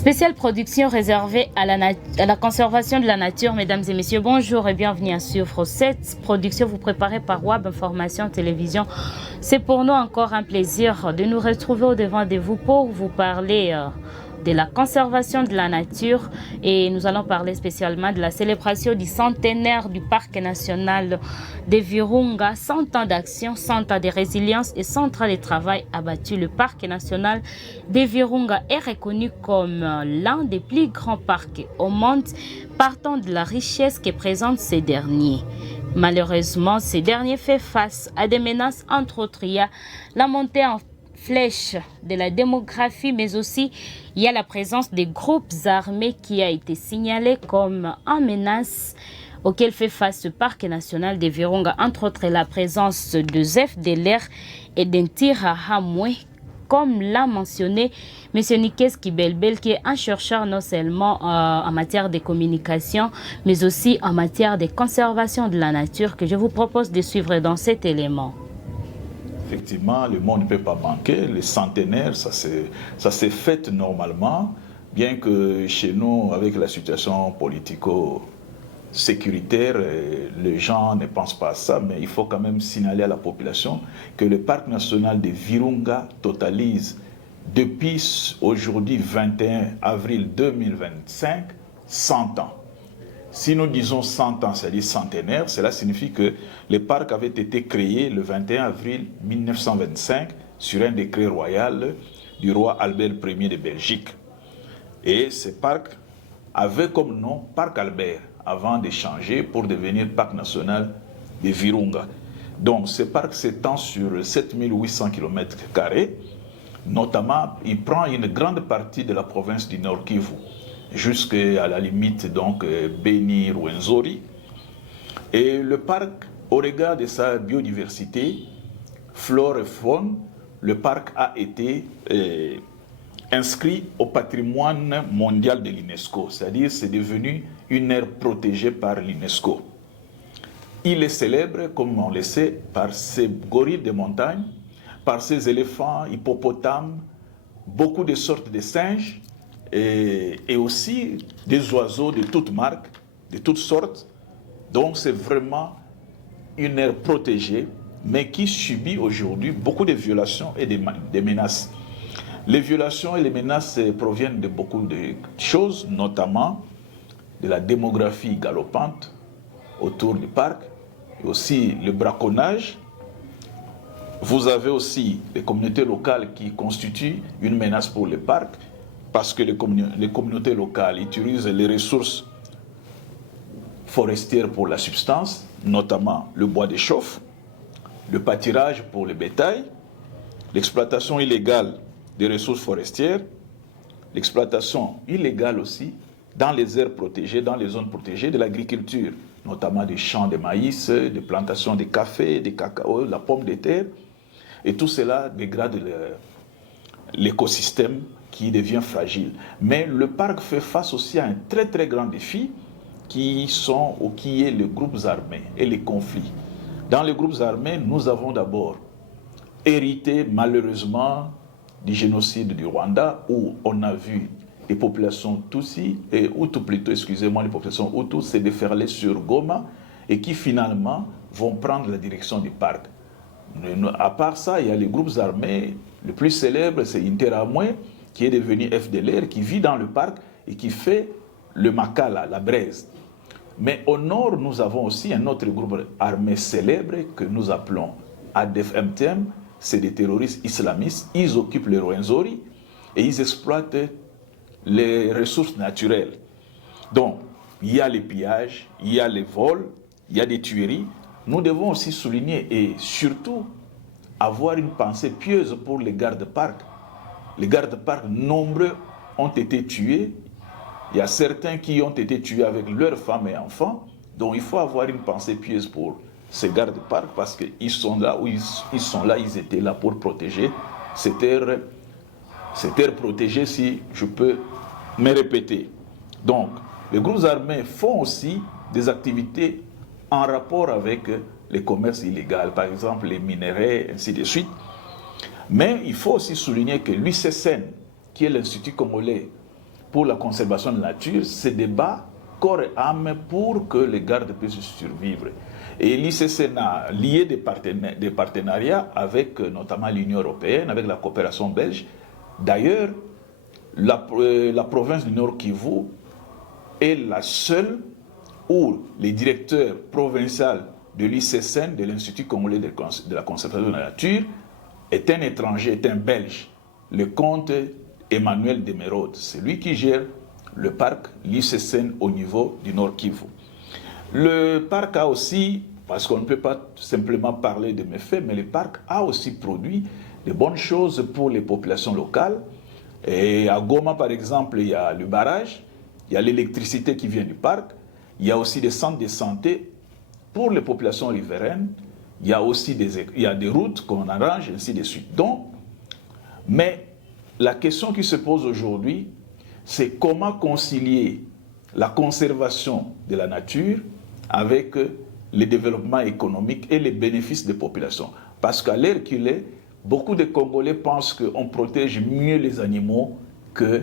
Spéciale production réservée à la conservation de la nature. Mesdames et messieurs, bonjour et bienvenue à suivre cette production vous préparée par WAB Information Télévision. C'est pour nous encore un plaisir de nous retrouver au devant de vous pour vous parler de la conservation de la nature, et nous allons parler spécialement de la célébration du centenaire du parc national de Virunga. 100 ans d'action, 100 ans de résilience et 100 ans de travail abattu. Le parc national de Virunga est reconnu comme l'un des plus grands parcs au monde, partant de la richesse que présentent ces derniers. Malheureusement, ces derniers font face à des menaces, entre autres, il y a la montée en flèche de la démographie, mais aussi il y a la présence des groupes armés qui a été signalée comme une menace auquel fait face ce parc national de Virunga, entre autres la présence de FDLR et d'Interahamwe, comme l'a mentionné M. Nikes Kibelbel, qui est un chercheur non seulement en matière de communication, mais aussi en matière de conservation de la nature, que je vous propose de suivre dans cet élément. Effectivement, le monde ne peut pas manquer. Les centenaires, ça s'est fait normalement, bien que chez nous, avec la situation politico-sécuritaire, les gens ne pensent pas à ça, mais il faut quand même signaler à la population que le parc national de Virunga totalise, depuis aujourd'hui 21 avril 2025, 100 ans. Si nous disons 100 ans, c'est-à-dire centenaire, cela signifie que le parc avait été créé le 21 avril 1925 sur un décret royal du roi Albert Ier de Belgique. Et ce parc avait comme nom Parc Albert avant de changer pour devenir Parc national de Virunga. Donc ce parc s'étend sur 7800 km², notamment il prend une grande partie de la province du Nord Kivu, jusqu'à la limite donc Beni Rwenzori. Et le parc, au regard de sa biodiversité, flore et faune, le parc a été inscrit au patrimoine mondial de l'UNESCO, c'est-à-dire c'est devenu une aire protégée par l'UNESCO. Il est célèbre, comme on le sait, par ses gorilles de montagne, par ses éléphants, hippopotames, beaucoup de sortes de singes, et aussi des oiseaux de toutes marques, de toutes sortes. Donc c'est vraiment une aire protégée, mais qui subit aujourd'hui beaucoup de violations et des menaces. Les violations et les menaces proviennent de beaucoup de choses, notamment de la démographie galopante autour du parc, et aussi le braconnage. Vous avez aussi les communautés locales qui constituent une menace pour le parc, parce que les communautés locales utilisent les ressources forestières pour la substance, notamment le bois de chauffe, le pâturage pour le bétail, l'exploitation illégale des ressources forestières, l'exploitation illégale aussi dans les aires protégées, dans les zones protégées de l'agriculture, notamment des champs de maïs, des plantations de café, de cacao, la pomme de terre, et tout cela dégrade l'écosystème qui devient fragile. Mais le parc fait face aussi à un très très grand défi qui est les groupes armés et les conflits. Dans les groupes armés, nous avons d'abord hérité malheureusement du génocide du Rwanda, où on a vu les populations Tutsi, les populations Hutus se déferler sur Goma et qui finalement vont prendre la direction du parc. À part ça, il y a les groupes armés, le plus célèbre c'est Interahamwe, qui est devenu FDLR, qui vit dans le parc et qui fait le Makala, la braise. Mais au nord, nous avons aussi un autre groupe armé célèbre que nous appelons ADF-MTM. C'est des terroristes islamistes. Ils occupent les Rwenzori et ils exploitent les ressources naturelles. Donc, il y a les pillages, il y a les vols, il y a des tueries. Nous devons aussi souligner et surtout avoir une pensée pieuse pour les gardes-parcs. Les gardes-parcs, nombreux, ont été tués. Il y a certains qui ont été tués avec leurs femmes et enfants. Donc il faut avoir une pensée pieuse pour ces gardes-parcs parce qu'ils sont là où ils étaient là pour protéger cette terre protégée, si je peux me répéter. Donc les groupes armés font aussi des activités en rapport avec les commerces illégaux, par exemple les minerais, ainsi de suite. Mais il faut aussi souligner que l'UCSN, qui est l'Institut congolais pour la conservation de la nature se débat corps et âme pour que les gardes puissent survivre. Et l'ICCN a lié des partenariats avec notamment l'Union européenne, avec la coopération belge. D'ailleurs, la province du Nord Kivu est la seule où les directeurs provinciaux de l'ICCN, de l'Institut congolais de la conservation de la nature, est un étranger, est un Belge, le comte Emmanuel Demerode. C'est lui qui gère le parc l'ICCN au niveau du Nord Kivu. Le parc a aussi, parce qu'on ne peut pas simplement parler de méfaits, mais le parc a aussi produit de bonnes choses pour les populations locales. Et à Goma, par exemple, il y a le barrage, il y a l'électricité qui vient du parc, il y a aussi des centres de santé pour les populations riveraines, il y a aussi des routes qu'on arrange, ainsi de suite. Donc, mais la question qui se pose aujourd'hui, c'est comment concilier la conservation de la nature avec le développement économique et les bénéfices des populations. Parce qu'à l'heure qu'il est, beaucoup de Congolais pensent qu'on protège mieux les animaux que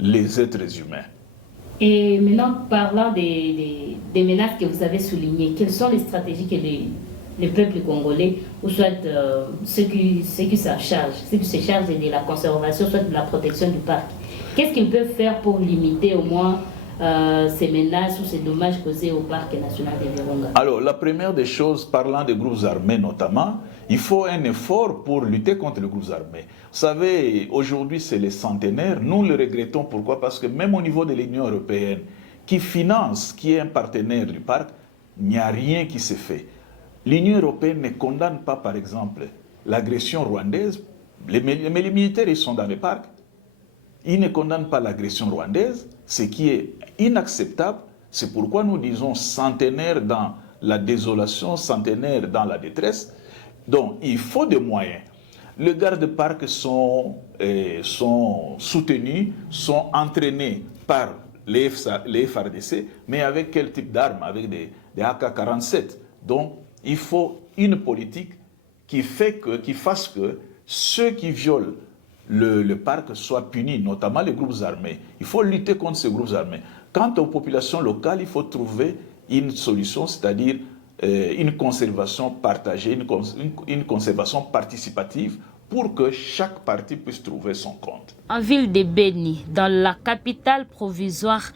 les êtres humains. Et maintenant, parlant des menaces que vous avez soulignées, quelles sont les stratégies que les peuples congolais, ou soit ceux qui se chargent de la conservation, soit de la protection du parc, qu'est-ce qu'ils peuvent faire pour limiter au moins ces menaces ou ces dommages causés au parc national de Virunga? Alors, la première des choses, parlant des groupes armés notamment, il faut un effort pour lutter contre les groupes armés. Vous savez, aujourd'hui, c'est les centenaires. Nous le regrettons. Pourquoi? Parce que même au niveau de l'Union européenne, qui finance, qui est un partenaire du parc, il n'y a rien qui se fait. L'Union européenne ne condamne pas, par exemple, l'agression rwandaise. Mais les militaires, ils sont dans les parcs. Ils ne condamnent pas l'agression rwandaise, ce qui est inacceptable. C'est pourquoi nous disons centenaire dans la désolation, centenaire dans la détresse. Donc, il faut des moyens. Les gardes-parcs sont soutenus, sont entraînés par les FARDC, mais avec quel type d'armes? Avec des AK-47. Donc, il faut une politique qui fasse que ceux qui violent le parc soient punis, notamment les groupes armés. Il faut lutter contre ces groupes armés. Quant aux populations locales, il faut trouver une solution, c'est-à-dire une conservation partagée, une conservation participative pour que chaque partie puisse trouver son compte. En ville de Beni, dans la capitale provisoire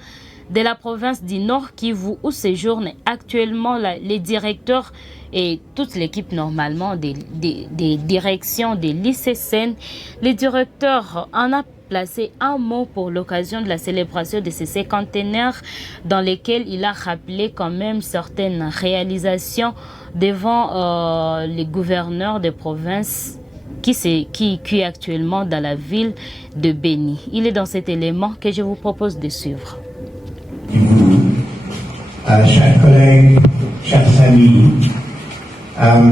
de la province du Nord Kivu, où séjournent actuellement les directeurs et toute l'équipe normalement des directions de l'ICCN, le directeur en a placé un mot pour l'occasion de la célébration de ces cinquantenaires dans lesquels il a rappelé quand même certaines réalisations devant les gouverneurs des provinces qui est actuellement dans la ville de Beni. Il est dans cet élément que je vous propose de suivre. Chers collègues, chères familles,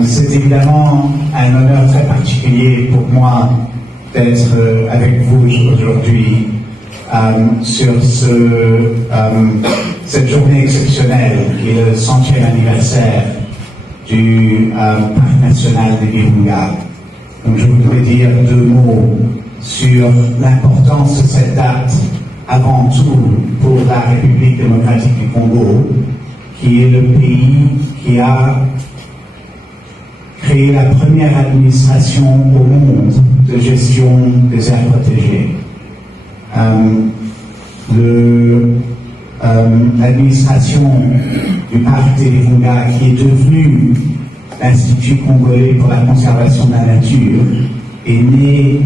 c'est évidemment un honneur très particulier pour moi d'être avec vous aujourd'hui sur cette journée exceptionnelle qui est le 100e anniversaire du Parc national de Virunga. Donc je voudrais dire deux mots sur l'importance de cette date avant tout pour la République démocratique du Congo, qui est le pays qui a créé la première administration au monde de gestion des aires protégées. L'administration du parc de Virunga, qui est devenu l'Institut congolais pour la conservation de la nature, est née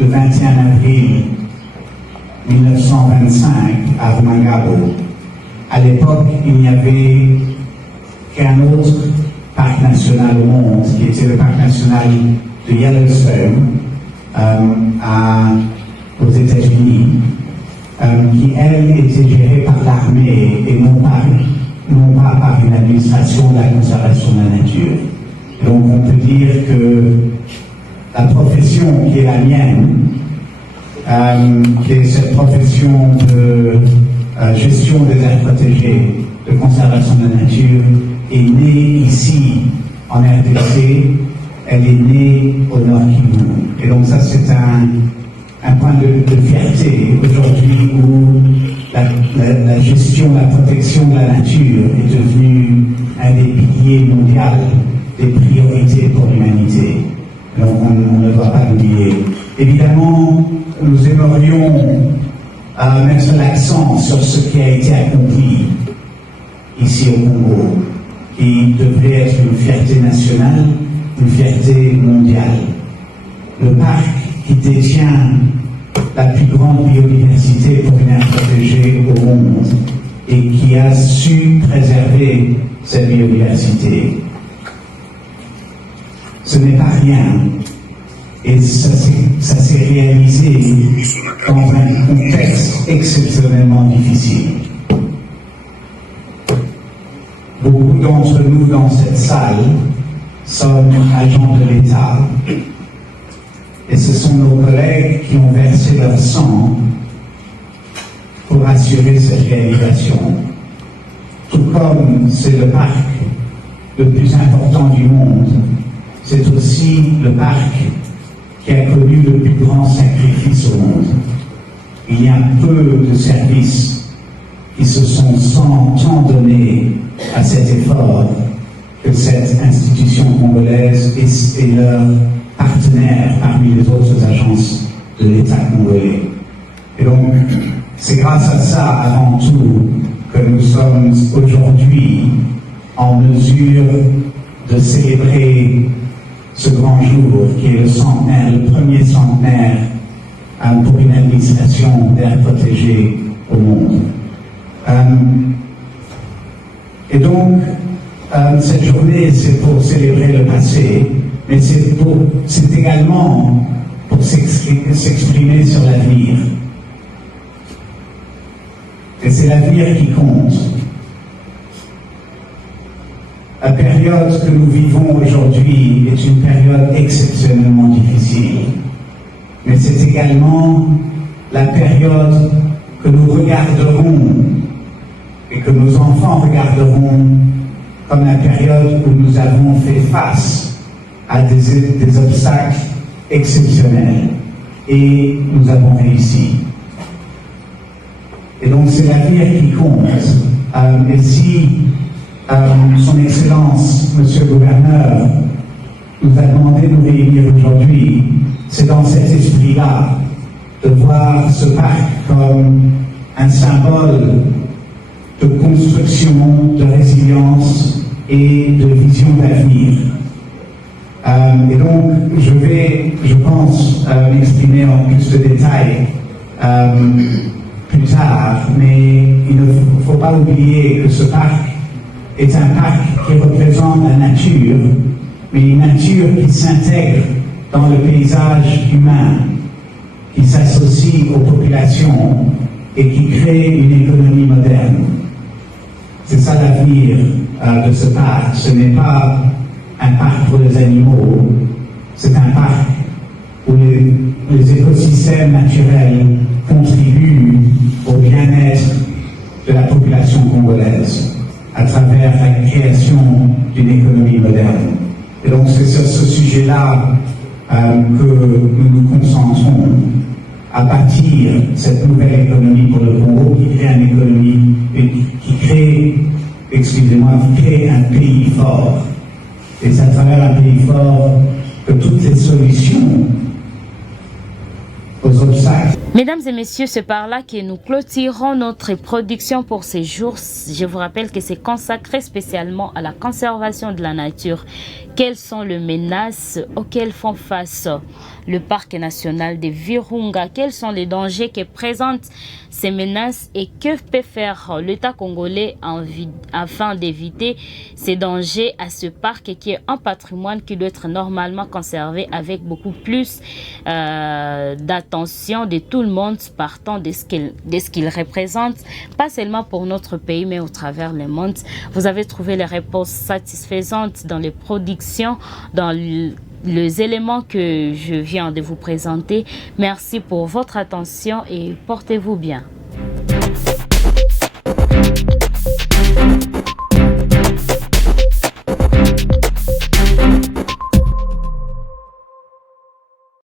le 21 avril 1925 à Rumangabo. À l'époque, il n'y avait qu'un autre parc national au monde, qui était le parc national de Yellowstone aux États-Unis, qui, elle, était gérée par l'armée et non pas par une administration de la conservation de la nature. Donc on peut dire que la profession qui est la mienne, qui est cette profession de gestion des aires protégées, de conservation de la nature, est née ici en RDC, elle est née au Nord Kivu. Et donc ça c'est un un point de fierté aujourd'hui où la gestion, la protection de la nature est devenue un des piliers mondiaux, des priorités pour l'humanité. Donc on ne doit pas l'oublier. Évidemment, nous aimerions mettre l'accent sur ce qui a été accompli ici au Congo, qui devrait être une fierté nationale, une fierté mondiale. Le parc qui détient la plus grande biodiversité pour une aire protégée au monde et qui a su préserver cette biodiversité. Ce n'est pas rien et ça s'est réalisé dans un contexte exceptionnellement difficile. Beaucoup d'entre nous dans cette salle sommes agents de l'État. Et ce sont nos collègues qui ont versé leur sang pour assurer cette réalisation. Tout comme c'est le parc le plus important du monde, c'est aussi le parc qui a connu le plus grand sacrifice au monde. Il y a peu de services qui se sont tant donnés à cet effort que cette institution congolaise et leur partenaires parmi les autres agences de l'État congolais. Et donc, c'est grâce à ça, avant tout, que nous sommes aujourd'hui en mesure de célébrer ce grand jour qui est le centenaire, le premier centenaire pour une administration d'air protégée au monde. Et donc, cette journée, c'est pour célébrer le passé, mais c'est également pour s'exprimer sur l'avenir. Et c'est l'avenir qui compte. La période que nous vivons aujourd'hui est une période exceptionnellement difficile. Mais c'est également la période que nous regarderons et que nos enfants regarderont comme la période où nous avons fait face à des obstacles exceptionnels et nous avons réussi. Et donc c'est l'avenir qui compte. Et si Son Excellence, Monsieur le Gouverneur, nous a demandé de nous réunir aujourd'hui, c'est dans cet esprit-là de voir ce parc comme un symbole de construction, de résilience et de vision d'avenir. Et donc, je pense, m'exprimer en plus de détails plus tard, mais il ne faut pas oublier que ce parc est un parc qui représente la nature, mais une nature qui s'intègre dans le paysage humain, qui s'associe aux populations et qui crée une économie moderne. C'est ça l'avenir de ce parc. Ce n'est pas un parc pour les animaux, c'est un parc où les écosystèmes naturels contribuent au bien-être de la population congolaise à travers la création d'une économie moderne. Et donc c'est sur ce sujet-là que nous nous concentrons à bâtir cette nouvelle économie pour le Congo qui crée une économie, qui crée un pays fort. Et c'est à travers un pays fort que toutes les solutions aux obstacles. Mesdames et messieurs, c'est par là que nous clôturons notre production pour ces jours. Je vous rappelle que c'est consacré spécialement à la conservation de la nature. Quelles sont les menaces auxquelles font face le parc national de Virunga? Quels sont les dangers que présentent ces menaces et que peut faire l'État congolais afin d'éviter ces dangers à ce parc qui est un patrimoine qui doit être normalement conservé avec beaucoup plus d'attention de tout le monde partant de ce qu'il représente, pas seulement pour notre pays mais au travers le monde. Vous avez trouvé les réponses satisfaisantes dans les productions, dans les éléments que je viens de vous présenter. Merci pour votre attention et portez-vous bien.